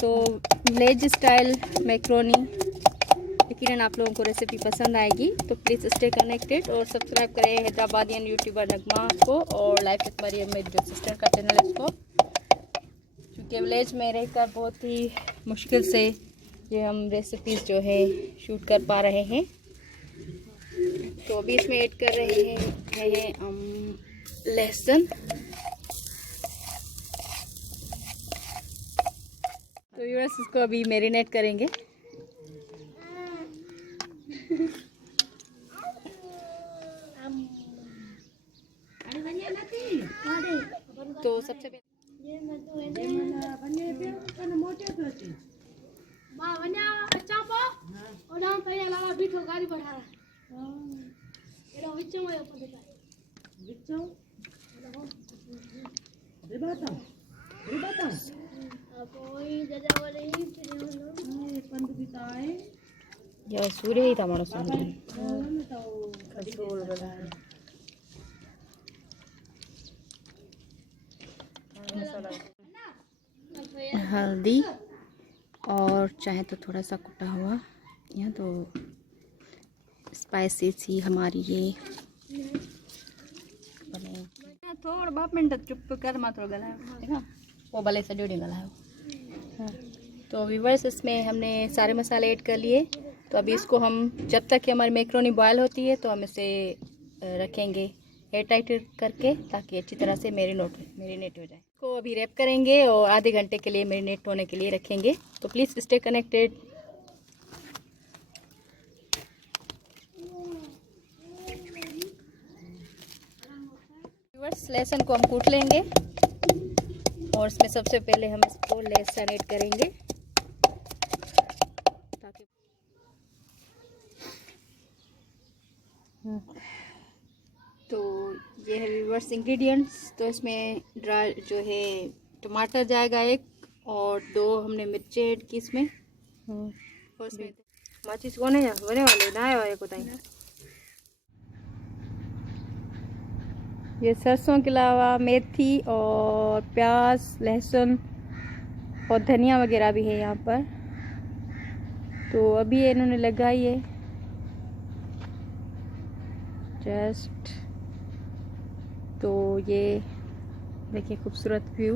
तो village style macaroni, यकीनन आप लोगों को रेसिपी पसंद आएगी, तो प्लीज़ स्टे कनेक्टेड और सब्सक्राइब करें हैदराबादियन यूट्यूबर नगमा को और लाइफ विद मरियम में जो सिस्टर का चैनल है उसको, क्योंकि विलेज में रहकर बहुत ही मुश्किल से ये हम रेसिपीज़ जो है शूट कर पा रहे हैं। तो अभी इसमें ऐड कर रहे हैं हम लहसुन। तो व्यूअर्स इसको अभी मैरिनेट करेंगे। तो सबसे पहले ya sudah itu mana sendiri. हल्दी और चाहे तो थोड़ा सा कुटा हुआ, या तो स्पाइसेस ही हमारी ये बने। थोड़ा 2 मिनट चुप कर मत गला है वो भले से जोड़ी गला है। तो व्यूअर्स इसमें हमने सारे मसाले ऐड कर लिए। तो अभी इसको हम जब तक कि हमारी मैक्रोनी बॉयल होती है तो हम इसे रखेंगे एयर टाइट करके, ताकि अच्छी तरह से मैरिनेट हो जाए। इसको अभी रैप करेंगे और आधे घंटे के लिए मैरिनेट होने के लिए रखेंगे। तो प्लीज़ स्टे कनेक्टेड। व्यूअर्स लहसुन को हम कूट लेंगे और इसमें सबसे पहले हम इसको लहसुन ऐड करेंगे ताकि तो ये है व्यूअर्स इंग्रेडिएंट्स। तो इसमें ड्राई जो है टमाटर जाएगा 1 और 2 हमने मिर्ची ऐड की इसमें। और इसमें माचिस कोने जा बने वाले ना आए को ताई। ये सरसों के अलावा मेथी और प्याज, लहसुन और धनिया वगैरह भी है यहाँ पर। तो अभी इन्होंने लगाई है जस्ट। तो ये देखिए खूबसूरत व्यू।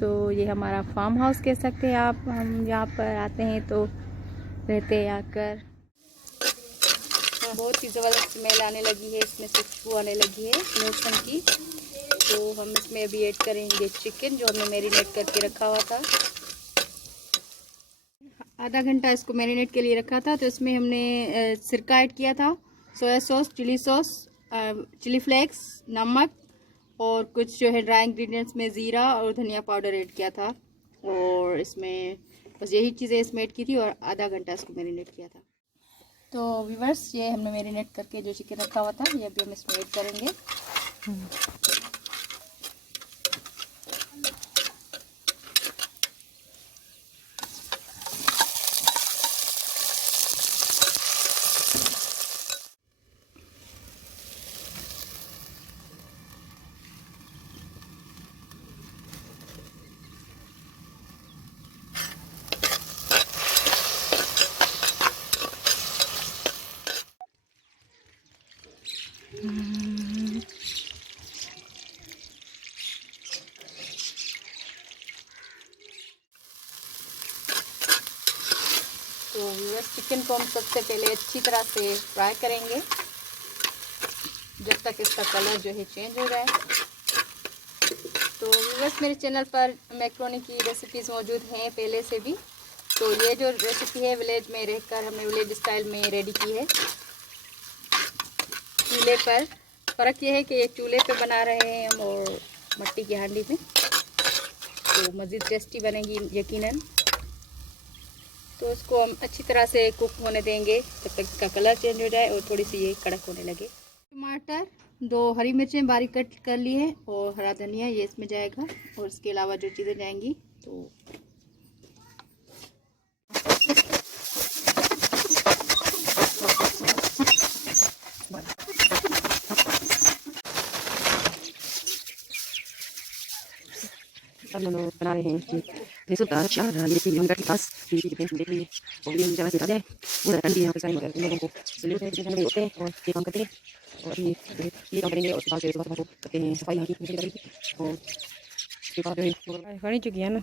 तो ये हमारा फार्म हाउस कह सकते हैं आप। हम यहाँ पर आते हैं तो रहते हैं आकर। बहुत ही ज़बरदस्त स्मेल आने लगी है, इसमें से खुशबू आने लगी है लहसुन की। तो हम इसमें अभी ऐड करेंगे चिकन जो हमने मैरिनेट करके रखा हुआ था। आधा घंटा इसको मैरिनेट के लिए रखा था। तो इसमें हमने सिरका ऐड किया था, soya sauce, chilli sauce, chilli flakes, नमक और कुछ जो है ड्राई इंग्रेडिएंट्स में ज़ीरा और धनिया पाउडर ऐड किया था। और इसमें बस यही चीज़ें इसमें ऐड की थी और आधा घंटा इसको मैरिनेट किया था। तो व्यूअर्स ये हमने मैरिनेट करके जो चिकन रखा हुआ था ये अभी हम इसमें ऐड करेंगे। तो व्यूअर्स चिकन को हम सबसे पहले अच्छी तरह से फ्राई करेंगे जब तक इसका कलर जो है चेंज हो जाए। तो व्यूअर्स मेरे चैनल पर मैक्रोनी की रेसिपीज़ मौजूद हैं पहले से भी। तो ये जो रेसिपी है विलेज में रहकर हमने विलेज स्टाइल में रेडी की है चूल्हे पर। फ़र्क ये है कि ये चूल्हे पे बना रहे हैं हम और मिट्टी की हांडी में, तो मज़ीद टेस्टी बनेगी यकीनन। तो उसको हम अच्छी तरह से कुक होने देंगे जब तक इसका कलर चेंज हो जाए और थोड़ी सी ये कड़क होने लगे। टमाटर, 2 हरी मिर्चें बारीक कट कर ली है और हरा धनिया ये इसमें जाएगा। और इसके अलावा जो चीज़ें जाएंगी तो अभी हम लोग बना रहे हैं कि रिसोटा चार ये देखिए हम के पास टीवी के देख लीजिए और ये जगह से ताजा है पूरा ठंडी यहाँ पे साइन वगैरह लोगों को सैल्यूट है जिसमें हम होते हैं और ये काम करते हैं और अभी ये काम करेंगे और उसके बाद फिर सुबह को करते हैं सफाई यहाँ की और उसके बाद जो है खड़ी चुकी है ना।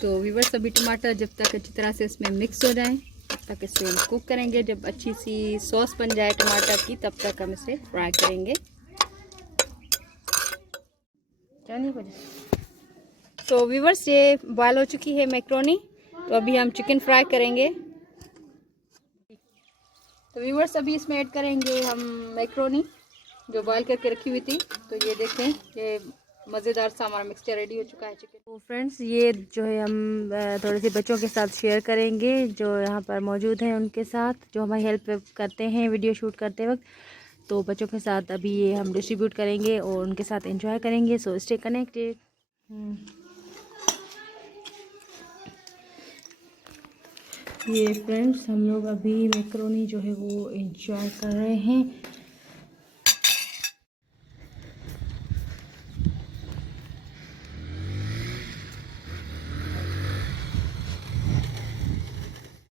तो व्यूअर्स अभी टमाटर जब तक अच्छी तरह से इसमें मिक्स हो जाएं तब तक इसे हम कुक करेंगे। जब अच्छी सी सॉस बन जाए टमाटर की तब तक हम इसे फ्राई करेंगे। तो व्यूअर्स ये बॉयल हो चुकी है मैक्रोनी, तो अभी हम चिकन फ्राई करेंगे। तो व्यूअर्स अभी इसमें ऐड करेंगे हम मैक्रोनी जो बॉयल करके रखी हुई थी। तो ये देखें ये मज़ेदार सा हमारा मिक्सचर रेडी हो चुका है चिकन। तो फ्रेंड्स ये जो है हम थोड़े से बच्चों के साथ शेयर करेंगे जो यहाँ पर मौजूद हैं उनके साथ, जो हमारी हेल्प करते हैं वीडियो शूट करते वक्त। तो बच्चों के साथ अभी ये हम डिस्ट्रीब्यूट करेंगे और उनके साथ एंजॉय करेंगे। So stay connected. ये फ्रेंड्स हम लोग अभी मैक्रोनी जो है वो एंजॉय कर रहे हैं।